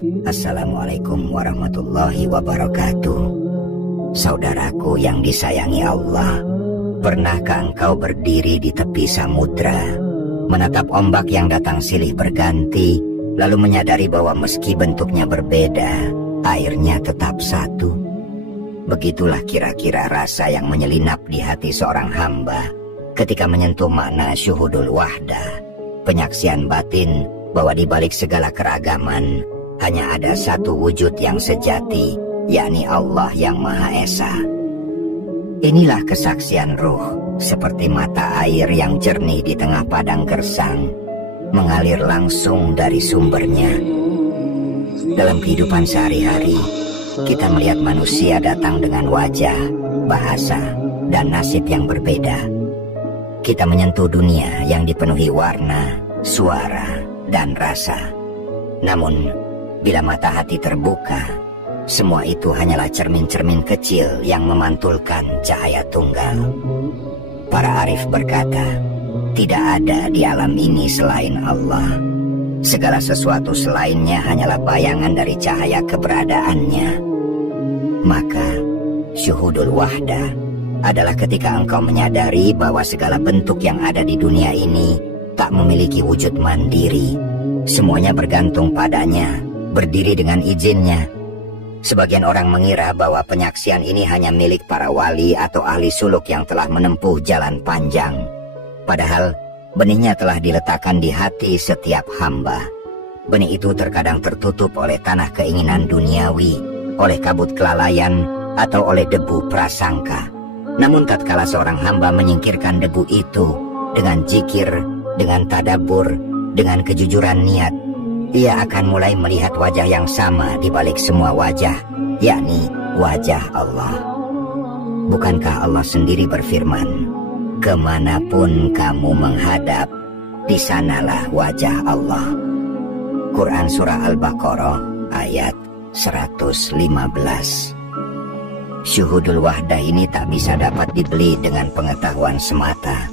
Assalamualaikum warahmatullahi wabarakatuh. Saudaraku yang disayangi Allah, pernahkah engkau berdiri di tepi samudra, menatap ombak yang datang silih berganti, lalu menyadari bahwa meski bentuknya berbeda, airnya tetap satu? Begitulah kira-kira rasa yang menyelinap di hati seorang hamba ketika menyentuh makna syuhudul wahdah, penyaksian batin bahwa di balik segala keragaman hanya ada satu wujud yang sejati, yakni Allah yang Maha Esa. Inilah kesaksian ruh, seperti mata air yang jernih di tengah padang gersang, mengalir langsung dari sumbernya. Dalam kehidupan sehari-hari, kita melihat manusia datang dengan wajah, bahasa, dan nasib yang berbeda. Kita menyentuh dunia yang dipenuhi warna, suara, dan rasa. Namun, bila mata hati terbuka, semua itu hanyalah cermin-cermin kecil yang memantulkan cahaya tunggal. Para arif berkata, tidak ada di alam ini selain Allah. Segala sesuatu selainnya hanyalah bayangan dari cahaya keberadaannya. Maka, syuhudul wahdah adalah ketika engkau menyadari bahwa segala bentuk yang ada di dunia ini tak memiliki wujud mandiri. Semuanya bergantung padanya, berdiri dengan izinnya. Sebagian orang mengira bahwa penyaksian ini hanya milik para wali atau ahli suluk yang telah menempuh jalan panjang. Padahal benihnya telah diletakkan di hati setiap hamba. Benih itu terkadang tertutup oleh tanah keinginan duniawi, oleh kabut kelalaian, atau oleh debu prasangka. Namun tatkala seorang hamba menyingkirkan debu itu dengan zikir, dengan tadabbur, dengan kejujuran niat, ia akan mulai melihat wajah yang sama di balik semua wajah, yakni wajah Allah. Bukankah Allah sendiri berfirman, kemanapun kamu menghadap, di sanalah wajah Allah. Quran Surah Al-Baqarah ayat 115. Syuhudul wahdah ini tak bisa dapat dibeli dengan pengetahuan semata.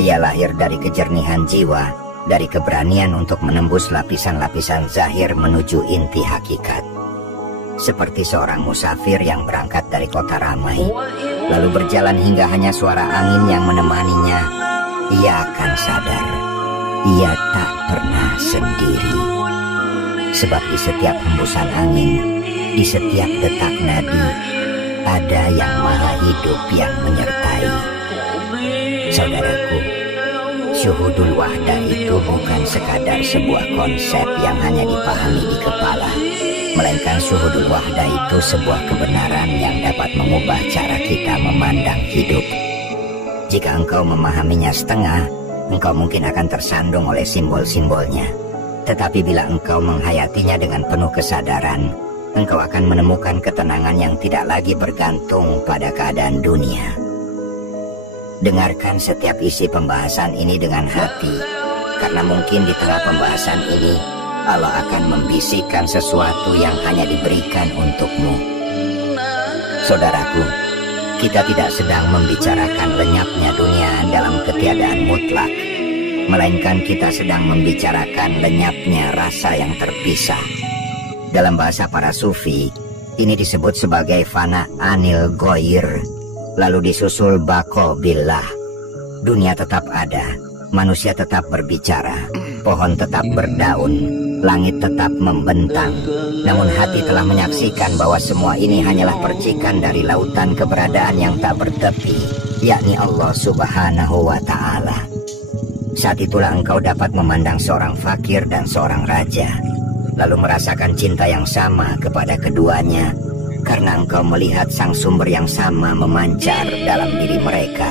Ia lahir dari kejernihan jiwa, dari keberanian untuk menembus lapisan-lapisan zahir menuju inti hakikat. Seperti seorang musafir yang berangkat dari kota ramai, lalu berjalan hingga hanya suara angin yang menemaninya, ia akan sadar, ia tak pernah sendiri. Sebab di setiap hembusan angin, di setiap detak nadi, ada yang maha hidup yang menyertai. Saudaraku, syuhudul wahdah itu bukan sekadar sebuah konsep yang hanya dipahami di kepala, melainkan syuhudul wahdah itu sebuah kebenaran yang dapat mengubah cara kita memandang hidup. Jika engkau memahaminya setengah, engkau mungkin akan tersandung oleh simbol-simbolnya. Tetapi bila engkau menghayatinya dengan penuh kesadaran, engkau akan menemukan ketenangan yang tidak lagi bergantung pada keadaan dunia. Dengarkan setiap isi pembahasan ini dengan hati, karena mungkin di tengah pembahasan ini Allah akan membisikkan sesuatu yang hanya diberikan untukmu. Saudaraku, kita tidak sedang membicarakan lenyapnya dunia dalam ketiadaan mutlak, melainkan kita sedang membicarakan lenyapnya rasa yang terpisah. Dalam bahasa para sufi, ini disebut sebagai fana anil goir, lalu disusul bako billah. Dunia tetap ada, manusia tetap berbicara, pohon tetap berdaun, langit tetap membentang. Namun hati telah menyaksikan bahwa semua ini hanyalah percikan dari lautan keberadaan yang tak bertepi, yakni Allah Subhanahu wa Ta'ala. Saat itulah engkau dapat memandang seorang fakir dan seorang raja, lalu merasakan cinta yang sama kepada keduanya, karena engkau melihat sang sumber yang sama memancar dalam diri mereka.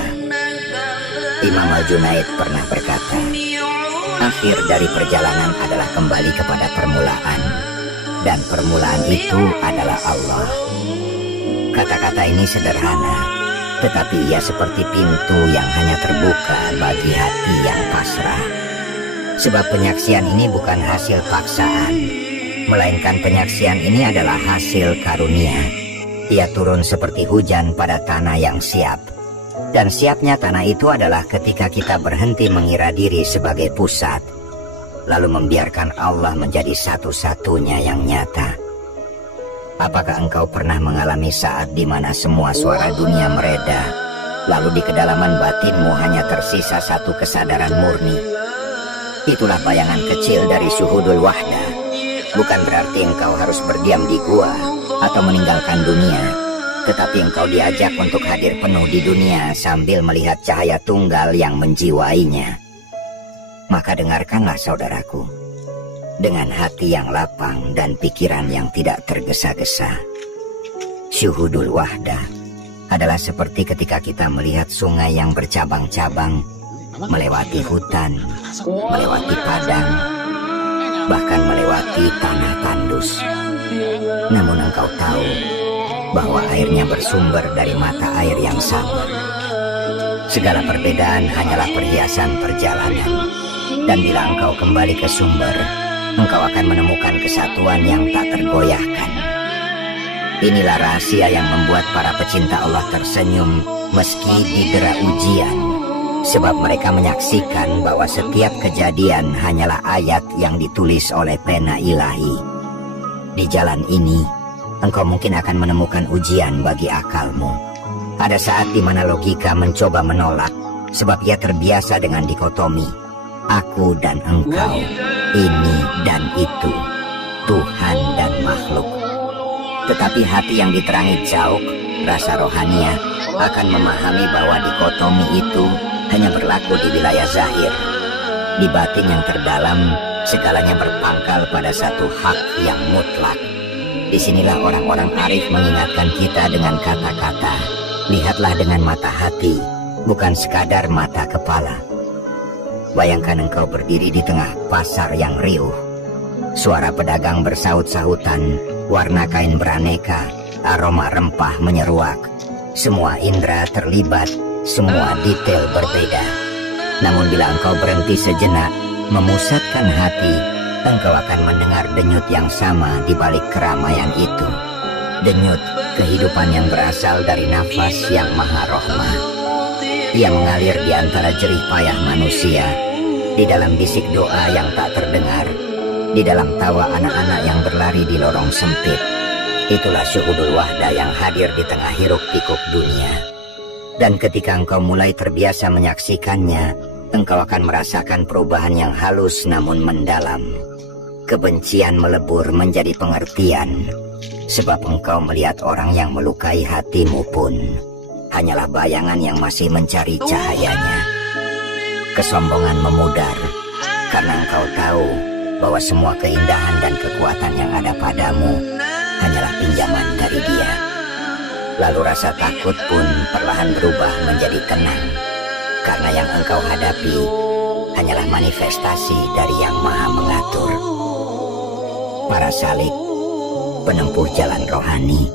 Imam Al-Junaid pernah berkata, akhir dari perjalanan adalah kembali kepada permulaan, dan permulaan itu adalah Allah. Kata-kata ini sederhana, tetapi ia seperti pintu yang hanya terbuka bagi hati yang pasrah. Sebab penyaksian ini bukan hasil paksaan, melainkan penyaksian ini adalah hasil karunia. Ia turun seperti hujan pada tanah yang siap. Dan siapnya tanah itu adalah ketika kita berhenti mengira diri sebagai pusat. lalu membiarkan Allah menjadi satu-satunya yang nyata? Apakah engkau pernah mengalami saat di mana semua suara dunia mereda, lalu di kedalaman batinmu hanya tersisa satu kesadaran murni? Itulah bayangan kecil dari syuhudul wahdah. Bukan berarti engkau harus berdiam di gua atau meninggalkan dunia, tetapi engkau diajak untuk hadir penuh di dunia sambil melihat cahaya tunggal yang menjiwainya. Maka dengarkanlah saudaraku, dengan hati yang lapang dan pikiran yang tidak tergesa-gesa. Syuhudul wahdah adalah seperti ketika kita melihat sungai yang bercabang-cabang, melewati hutan, melewati padang, bahkan melewati tanah tandus. Namun engkau tahu bahwa airnya bersumber dari mata air yang sama. Segala perbedaan hanyalah perhiasan perjalanan, dan bila engkau kembali ke sumber, engkau akan menemukan kesatuan yang tak tergoyahkan. Inilah rahasia yang membuat para pecinta Allah tersenyum meski didera ujian, sebab mereka menyaksikan bahwa setiap kejadian hanyalah ayat yang ditulis oleh pena ilahi. Di jalan ini, engkau mungkin akan menemukan ujian bagi akalmu. Ada saat di mana logika mencoba menolak, sebab ia terbiasa dengan dikotomi, aku dan engkau, ini dan itu, Tuhan dan makhluk. Tetapi hati yang diterangi Dzauq, rasa rohaniah, akan memahami bahwa dikotomi itu hanya berlaku di wilayah zahir. Di batin yang terdalam, segalanya berpangkal pada satu hak yang mutlak. Disinilah orang-orang arif mengingatkan kita dengan kata-kata, lihatlah dengan mata hati, bukan sekadar mata kepala. Bayangkan engkau berdiri di tengah pasar yang riuh. Suara pedagang bersaut-sautan, warna kain beraneka, aroma rempah menyeruak. Semua indera terlibat, semua detail berbeda. Namun bila engkau berhenti sejenak, memusatkan hati, engkau akan mendengar denyut yang sama di balik keramaian itu. Denyut kehidupan yang berasal dari nafas yang maha rohmah. Ia mengalir di antara jerih payah manusia, di dalam bisik doa yang tak terdengar, di dalam tawa anak-anak yang berlari di lorong sempit. Itulah syuhudul wahdah yang hadir di tengah hiruk pikuk dunia. Dan ketika engkau mulai terbiasa menyaksikannya, engkau akan merasakan perubahan yang halus namun mendalam. Kebencian melebur menjadi pengertian, sebab engkau melihat orang yang melukai hatimu pun hanyalah bayangan yang masih mencari cahayanya. Kesombongan memudar, karena engkau tahu bahwa semua keindahan dan kekuatan yang ada padamu hanyalah pinjaman dari Dia. Lalu rasa takut pun perlahan berubah menjadi tenang, karena yang engkau hadapi hanyalah manifestasi dari Yang Maha Mengatur. Para salik, penempuh jalan rohani,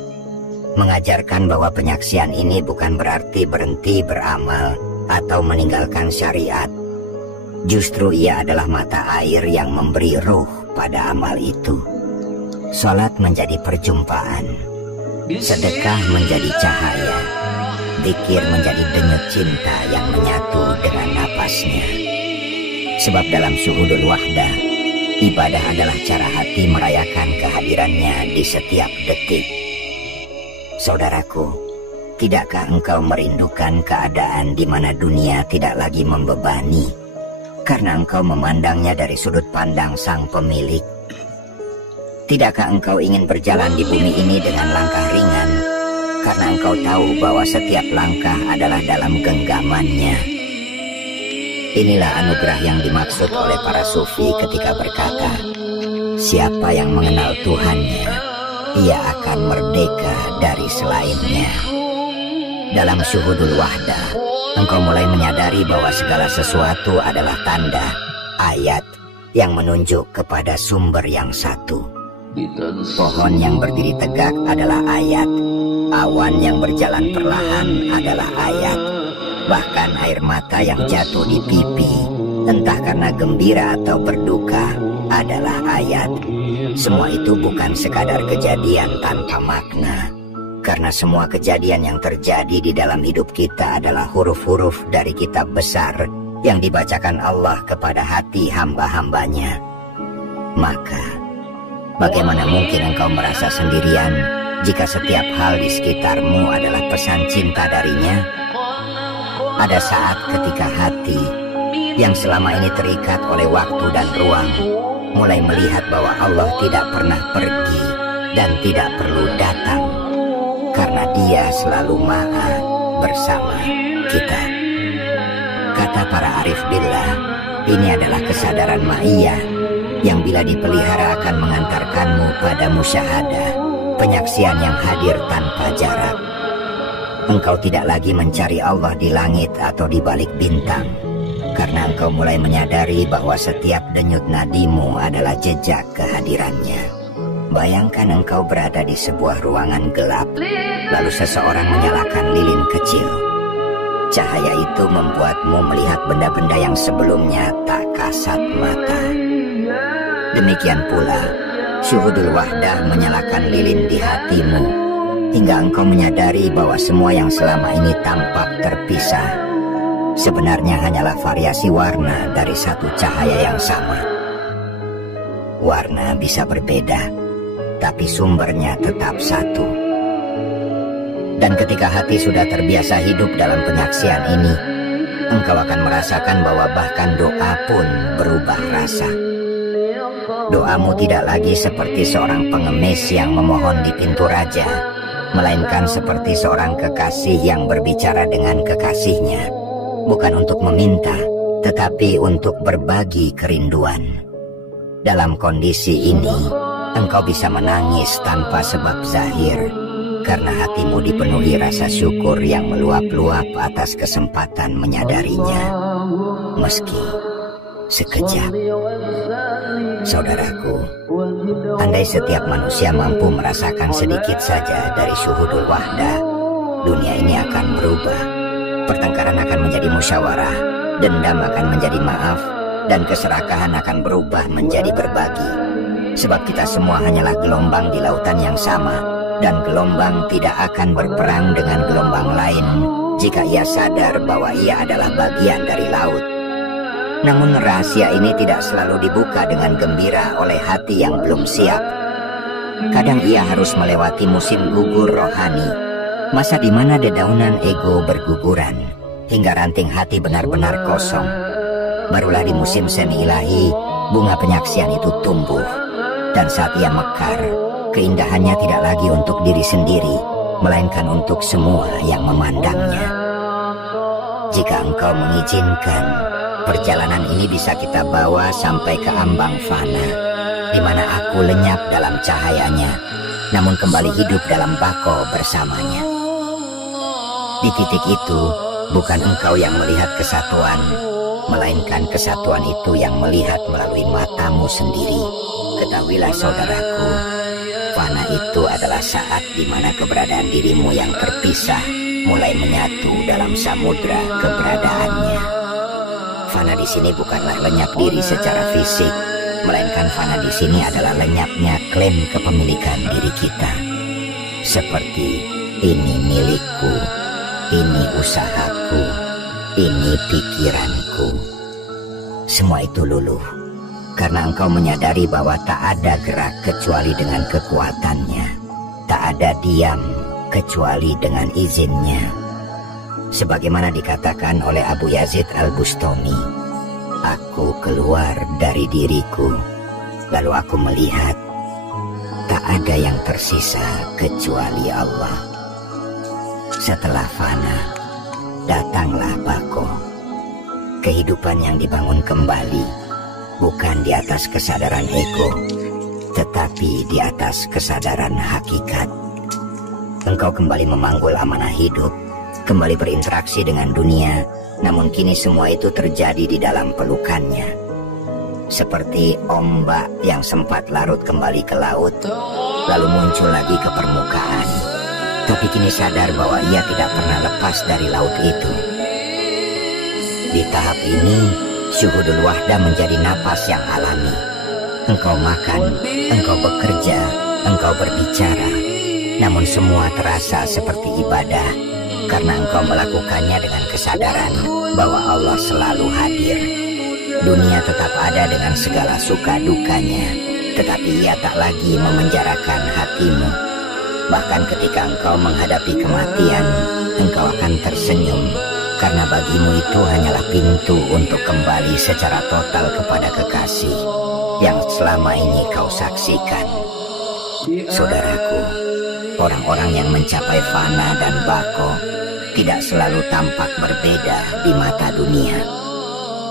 mengajarkan bahwa penyaksian ini bukan berarti berhenti beramal atau meninggalkan syariat. Justru ia adalah mata air yang memberi ruh pada amal itu. Salat menjadi perjumpaan, sedekah menjadi cahaya, zikir menjadi denyut cinta yang menyatu dengan napasnya. Sebab dalam syuhudul wahdah, ibadah adalah cara hati merayakan kehadirannya di setiap detik. Saudaraku, tidakkah engkau merindukan keadaan di mana dunia tidak lagi membebani, karena engkau memandangnya dari sudut pandang Sang Pemilik? Tidakkah engkau ingin berjalan di bumi ini dengan langkah ringan, karena engkau tahu bahwa setiap langkah adalah dalam genggamannya? Inilah anugerah yang dimaksud oleh para sufi ketika berkata, siapa yang mengenal Tuhannya, ia akan merdeka dari selainnya. Dalam syuhudul wahdah, engkau mulai menyadari bahwa segala sesuatu adalah tanda, ayat yang menunjuk kepada sumber yang satu. Pohon yang berdiri tegak adalah ayat, awan yang berjalan perlahan adalah ayat, bahkan air mata yang jatuh di pipi, entah karena gembira atau berduka, adalah ayat. Semua itu bukan sekadar kejadian tanpa makna, karena semua kejadian yang terjadi di dalam hidup kita adalah huruf-huruf dari kitab besar yang dibacakan Allah kepada hati hamba-hambanya. Maka, bagaimana mungkin engkau merasa sendirian jika setiap hal di sekitarmu adalah pesan cinta darinya? Ada saat ketika hati yang selama ini terikat oleh waktu dan ruang mulai melihat bahwa Allah tidak pernah pergi dan tidak perlu datang, karena Dia selalu Maha bersama kita. Kata para arif billah, ini adalah kesadaran ma'iyah yang bila dipelihara akan mengantarkanmu pada musyahadah, penyaksian yang hadir tanpa jarak. Engkau tidak lagi mencari Allah di langit atau di balik bintang, karena engkau mulai menyadari bahwa setiap denyut nadimu adalah jejak kehadirannya. Bayangkan engkau berada di sebuah ruangan gelap, lalu seseorang menyalakan lilin kecil. Cahaya itu membuatmu melihat benda-benda yang sebelumnya tak kasat mata. Demikian pula, syuhudul wahdah menyalakan lilin di hatimu, hingga engkau menyadari bahwa semua yang selama ini tampak terpisah sebenarnya hanyalah variasi warna dari satu cahaya yang sama. Warna bisa berbeda, tapi sumbernya tetap satu. Dan ketika hati sudah terbiasa hidup dalam penyaksian ini, engkau akan merasakan bahwa bahkan doa pun berubah rasa. Doamu tidak lagi seperti seorang pengemis yang memohon di pintu raja, melainkan seperti seorang kekasih yang berbicara dengan kekasihnya, bukan untuk meminta, tetapi untuk berbagi kerinduan. Dalam kondisi ini, engkau bisa menangis tanpa sebab zahir, karena hatimu dipenuhi rasa syukur yang meluap-luap atas kesempatan menyadarinya, meski sekejap. Saudaraku, andai setiap manusia mampu merasakan sedikit saja dari syuhudul wahdah, dunia ini akan berubah. Pertengkaran akan menjadi musyawarah, dendam akan menjadi maaf, dan keserakahan akan berubah menjadi berbagi. Sebab kita semua hanyalah gelombang di lautan yang sama, dan gelombang tidak akan berperang dengan gelombang lain jika ia sadar bahwa ia adalah bagian dari laut. Namun rahasia ini tidak selalu dibuka dengan gembira oleh hati yang belum siap. Kadang ia harus melewati musim gugur rohani, masa di mana dedaunan ego berguguran, hingga ranting hati benar-benar kosong. Barulah di musim semi ilahi, bunga penyaksian itu tumbuh, dan saat ia mekar, keindahannya tidak lagi untuk diri sendiri, melainkan untuk semua yang memandangnya. Jika engkau mengizinkan, perjalanan ini bisa kita bawa sampai ke ambang fana, di mana aku lenyap dalam cahayanya, namun kembali hidup dalam bako bersamanya. Di titik itu, bukan engkau yang melihat kesatuan, melainkan kesatuan itu yang melihat melalui matamu sendiri. Ketahuilah saudaraku, fana itu adalah saat di mana keberadaan dirimu yang terpisah mulai menyatu dalam samudra keberadaannya. Fana di sini bukanlah lenyap diri secara fisik, melainkan fana di sini adalah lenyapnya klaim kepemilikan diri kita. Seperti ini milikku, ini usahaku, ini pikiranku. Semua itu luluh karena engkau menyadari bahwa tak ada gerak kecuali dengan kekuatannya, tak ada diam kecuali dengan izinnya. Sebagaimana dikatakan oleh Abu Yazid Al-Bustami, aku keluar dari diriku, lalu aku melihat tak ada yang tersisa kecuali Allah. Setelah fana, datanglah bako, kehidupan yang dibangun kembali, bukan di atas kesadaran ego, tetapi di atas kesadaran hakikat. Engkau kembali memanggul amanah hidup, kembali berinteraksi dengan dunia, namun kini semua itu terjadi di dalam pelukannya. Seperti ombak yang sempat larut kembali ke laut, lalu muncul lagi ke permukaan, tapi kini sadar bahwa ia tidak pernah lepas dari laut itu. Di tahap ini, syuhudul wahdah menjadi napas yang alami. Engkau makan, engkau bekerja, engkau berbicara, namun semua terasa seperti ibadah, karena engkau melakukannya dengan kesadaran bahwa Allah selalu hadir. Dunia tetap ada dengan segala suka dukanya, tetapi ia tak lagi memenjarakan hatimu. Bahkan ketika engkau menghadapi kematian, engkau akan tersenyum, karena bagimu itu hanyalah pintu untuk kembali secara total kepada kekasih yang selama ini kau saksikan. Saudaraku, orang-orang yang mencapai fana dan bako tidak selalu tampak berbeda di mata dunia.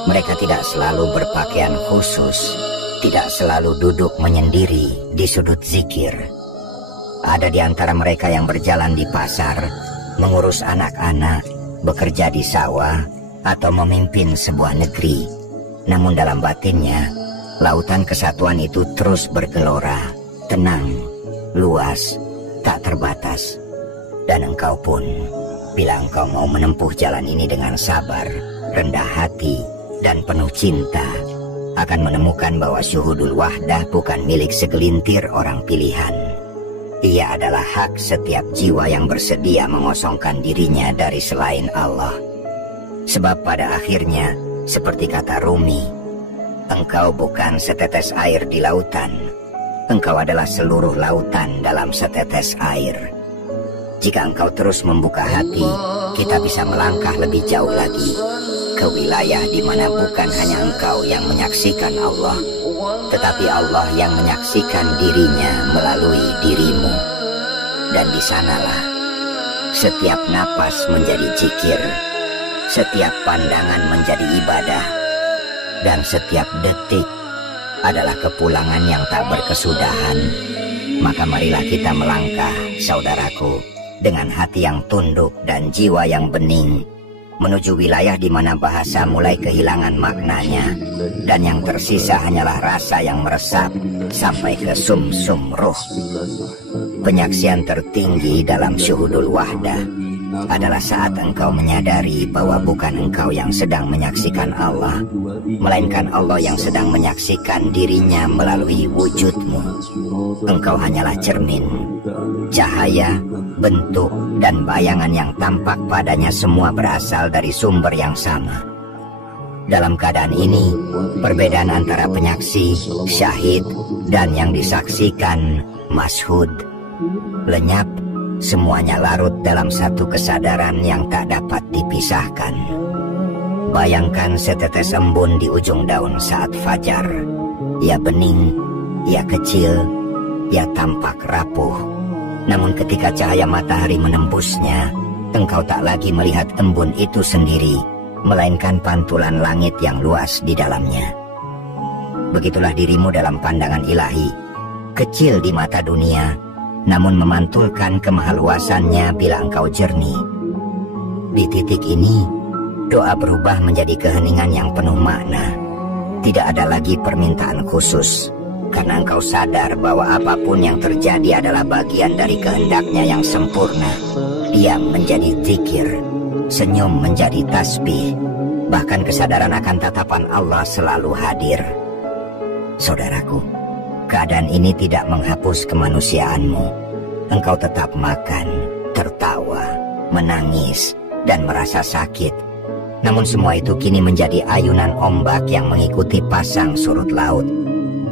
Mereka tidak selalu berpakaian khusus, tidak selalu duduk menyendiri di sudut zikir. Ada di antara mereka yang berjalan di pasar, mengurus anak-anak, bekerja di sawah, atau memimpin sebuah negeri. Namun dalam batinnya, lautan kesatuan itu terus bergelora, tenang, luas, tak terbatas. Dan engkau pun, bila engkau mau menempuh jalan ini dengan sabar, rendah hati, dan penuh cinta, akan menemukan bahwa syuhudul wahdah bukan milik segelintir orang pilihan. Ia adalah hak setiap jiwa yang bersedia mengosongkan dirinya dari selain Allah. Sebab pada akhirnya, seperti kata Rumi, engkau bukan setetes air di lautan, engkau adalah seluruh lautan dalam setetes air. Jika engkau terus membuka hati, kita bisa melangkah lebih jauh lagi ke wilayah di mana bukan hanya engkau yang menyaksikan Allah, tetapi Allah yang menyaksikan dirinya melalui dirimu. Dan di sanalah setiap napas menjadi zikir, setiap pandangan menjadi ibadah, dan setiap detik adalah kepulangan yang tak berkesudahan. Maka marilah kita melangkah, saudaraku, dengan hati yang tunduk dan jiwa yang bening, menuju wilayah di mana bahasa mulai kehilangan maknanya, dan yang tersisa hanyalah rasa yang meresap sampai ke sum-sum ruh. Penyaksian tertinggi dalam syuhudul wahdah adalah saat engkau menyadari bahwa bukan engkau yang sedang menyaksikan Allah, melainkan Allah yang sedang menyaksikan dirinya melalui wujudmu. Engkau hanyalah cermin, cahaya, bentuk, dan bayangan yang tampak padanya semua berasal dari sumber yang sama. Dalam keadaan ini, perbedaan antara penyaksi, syahid, dan yang disaksikan, mashhud, lenyap, semuanya larut dalam satu kesadaran yang tak dapat dipisahkan. Bayangkan setetes embun di ujung daun saat fajar. Ia bening, ia kecil, ia tampak rapuh. Namun ketika cahaya matahari menembusnya, engkau tak lagi melihat embun itu sendiri, melainkan pantulan langit yang luas di dalamnya. Begitulah dirimu dalam pandangan ilahi, kecil di mata dunia, namun memantulkan kemahaluasannya bila engkau jernih. Di titik ini, doa berubah menjadi keheningan yang penuh makna. Tidak ada lagi permintaan khusus, karena engkau sadar bahwa apapun yang terjadi adalah bagian dari kehendaknya yang sempurna. Diam menjadi zikir, senyum menjadi tasbih, bahkan kesadaran akan tatapan Allah selalu hadir. Saudaraku, keadaan ini tidak menghapus kemanusiaanmu. Engkau tetap makan, tertawa, menangis, dan merasa sakit. Namun semua itu kini menjadi ayunan ombak yang mengikuti pasang surut laut.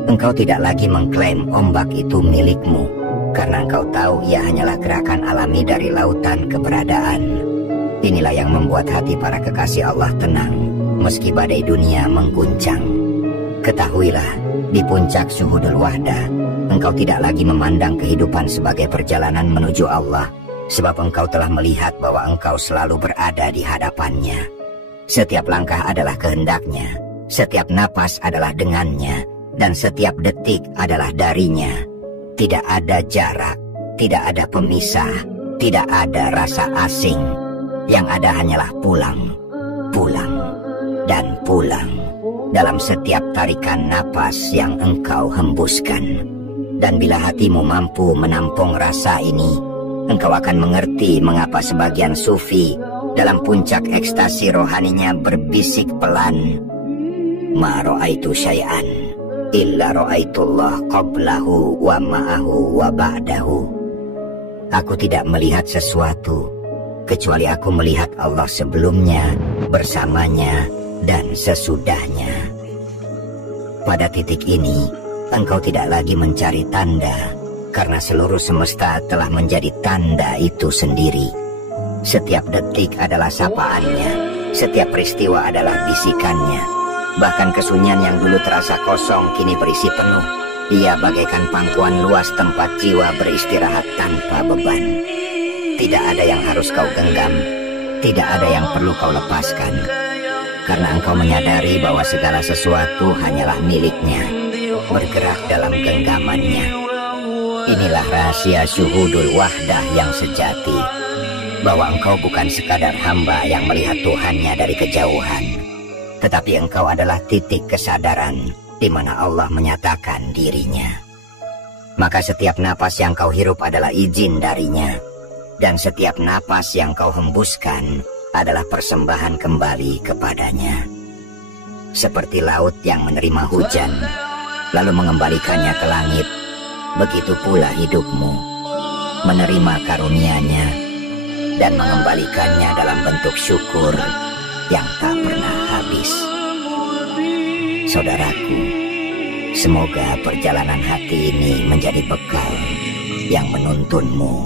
Engkau tidak lagi mengklaim ombak itu milikmu, karena engkau tahu ia hanyalah gerakan alami dari lautan keberadaan. Inilah yang membuat hati para kekasih Allah tenang, meski badai dunia mengguncang. Ketahuilah, di puncak syuhudul wahdah, engkau tidak lagi memandang kehidupan sebagai perjalanan menuju Allah, sebab engkau telah melihat bahwa engkau selalu berada di hadapannya. Setiap langkah adalah kehendaknya, setiap napas adalah dengannya, dan setiap detik adalah darinya. Tidak ada jarak, tidak ada pemisah, tidak ada rasa asing. Yang ada hanyalah pulang, pulang, dan pulang dalam setiap tarikan napas yang engkau hembuskan. Dan bila hatimu mampu menampung rasa ini, engkau akan mengerti mengapa sebagian sufi dalam puncak ekstasi rohaninya berbisik pelan, "Ma ra'aitu syai'an illa ra'aitullah qablahu wa ma'ahu wa ba'dahu." Aku tidak melihat sesuatu kecuali aku melihat Allah sebelumnya, bersamanya, dan sesudahnya. Pada titik ini, engkau tidak lagi mencari tanda, karena seluruh semesta telah menjadi tanda itu sendiri. Setiap detik adalah sapaannya, setiap peristiwa adalah bisikannya. Bahkan kesunyian yang dulu terasa kosong kini berisi penuh. Ia bagaikan pangkuan luas tempat jiwa beristirahat tanpa beban. Tidak ada yang harus kau genggam, tidak ada yang perlu kau lepaskan, karena engkau menyadari bahwa segala sesuatu hanyalah miliknya, bergerak dalam genggamannya. Inilah rahasia syuhudul wahdah yang sejati, bahwa engkau bukan sekadar hamba yang melihat Tuhannya dari kejauhan, tetapi engkau adalah titik kesadaran di mana Allah menyatakan dirinya. Maka setiap napas yang kau hirup adalah izin darinya, dan setiap napas yang kau hembuskan adalah persembahan kembali kepadanya. Seperti laut yang menerima hujan, lalu mengembalikannya ke langit, begitu pula hidupmu, menerima karunia-Nya dan mengembalikannya dalam bentuk syukur yang tak pernah habis. Saudaraku, semoga perjalanan hati ini menjadi bekal yang menuntunmu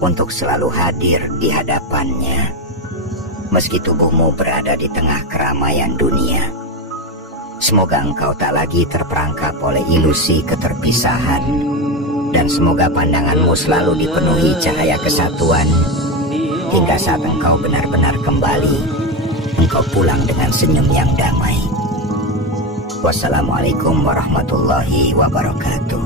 untuk selalu hadir di hadapannya, meski tubuhmu berada di tengah keramaian dunia. Semoga engkau tak lagi terperangkap oleh ilusi keterpisahan, dan semoga pandanganmu selalu dipenuhi cahaya kesatuan, hingga saat engkau benar-benar kembali, engkau pulang dengan senyum yang damai. Wassalamualaikum warahmatullahi wabarakatuh.